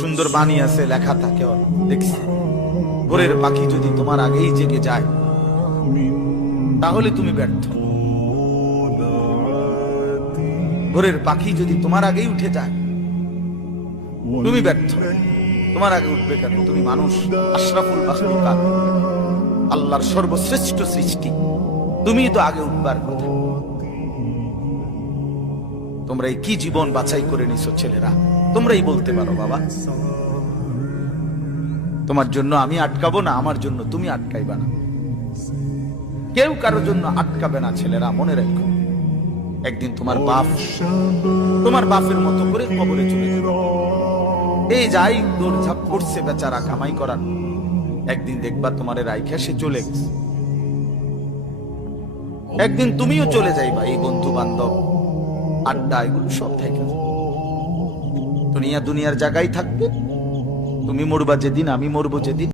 সুন্দর বাণী আছে, লেখা থাকে, দেখছি ভোরের পাখি যদি তোমার আগেই জেগে যায় তাহলে তুমি ব্যর্থ। ভোরের পাখি যদি তোমার আগেই উঠে যায় তুমি ব্যর্থ। তোমার আগে উঠবে কেন? তুমি মানুষ, আশরাফুল মাখলুকাত, আল্লাহর সর্বশ্রেষ্ঠ সৃষ্টি, তুমি তো আগে উঠবার কথা। তোমরা এই কি জীবন বাছাই করে নিছো ছেলেরা, তোমরাই বলতে পারো বাবা। তোমার জন্য আমি আটকাবো না, আমার জন্য তুমি আটকাইবা না। কেউ কারোর জন্য আটকাবে না ছেলেরা, মনে রাখো। একদিন তোমার বাপের মতো করে কবরে চলে যাবে। এই যাই দৌড়ঝাঁপ করছে বেচারা কামাই করার, একদিন দেখবা তোমার রাইখা সে চলে গেছে। একদিন তুমিও চলে যাইবা। এই বন্ধু বান্ধব আড্ডা এগুলো সব থেকে দুনিয়ার জায়গায় থাকবে। তুমি মরবা যেদিন, আমি মরবো যেদিন।